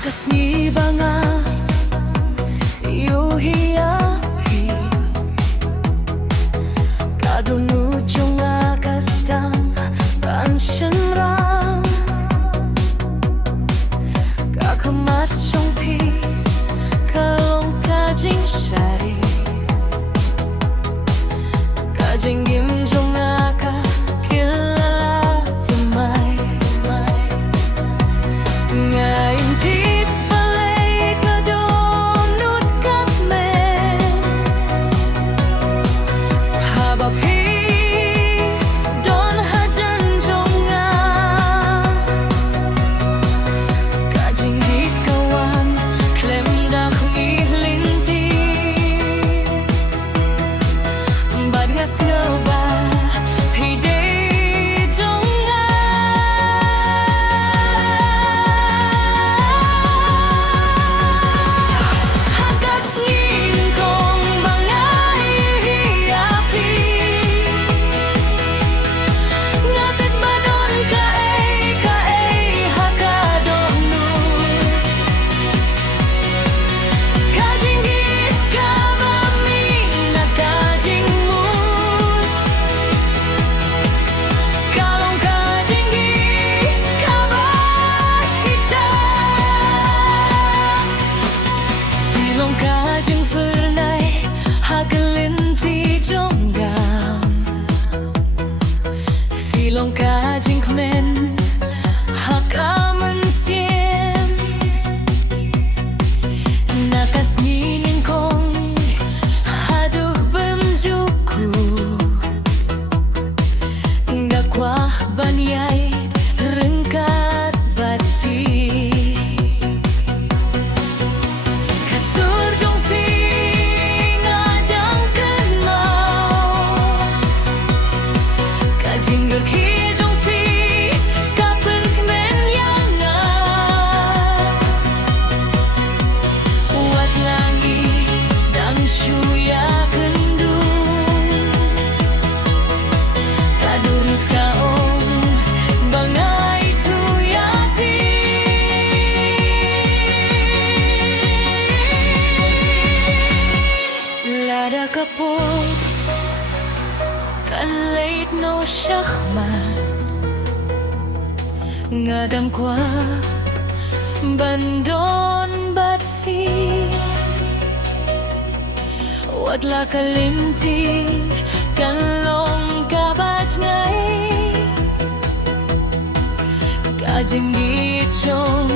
Nakasni ba nga yuhiyapi kadunod yung akastang pansyamrang kakamachong pi kalong kajing syari kajing gimjong aka kilala tumay ngayon di palay kadunod kami habab don hajan jonga kajing ikawan klem dak ilinti bad ngas ngaba hide jonga hagas ngingkong mga hihiyapi ngatid ba don kae hakadonun kajing git kabami na kajing mood kalong kajing git kabashisha silong kajing fernay hagalinti jonggam silong kajing kmen hakaman siem nakasnginin kong haduh bemjuku ngakwah banyay rengkat bati kasurjong fi ngadang kenau kajing gerkijong fi kapen kmen yanga wat langi dang shuya kendung kadurut kaong bangay tuyati lada kapot kan late no shahmat ngadang kwa bandon bat fi wadla kalimti kan long kabaj ngai kajing gichong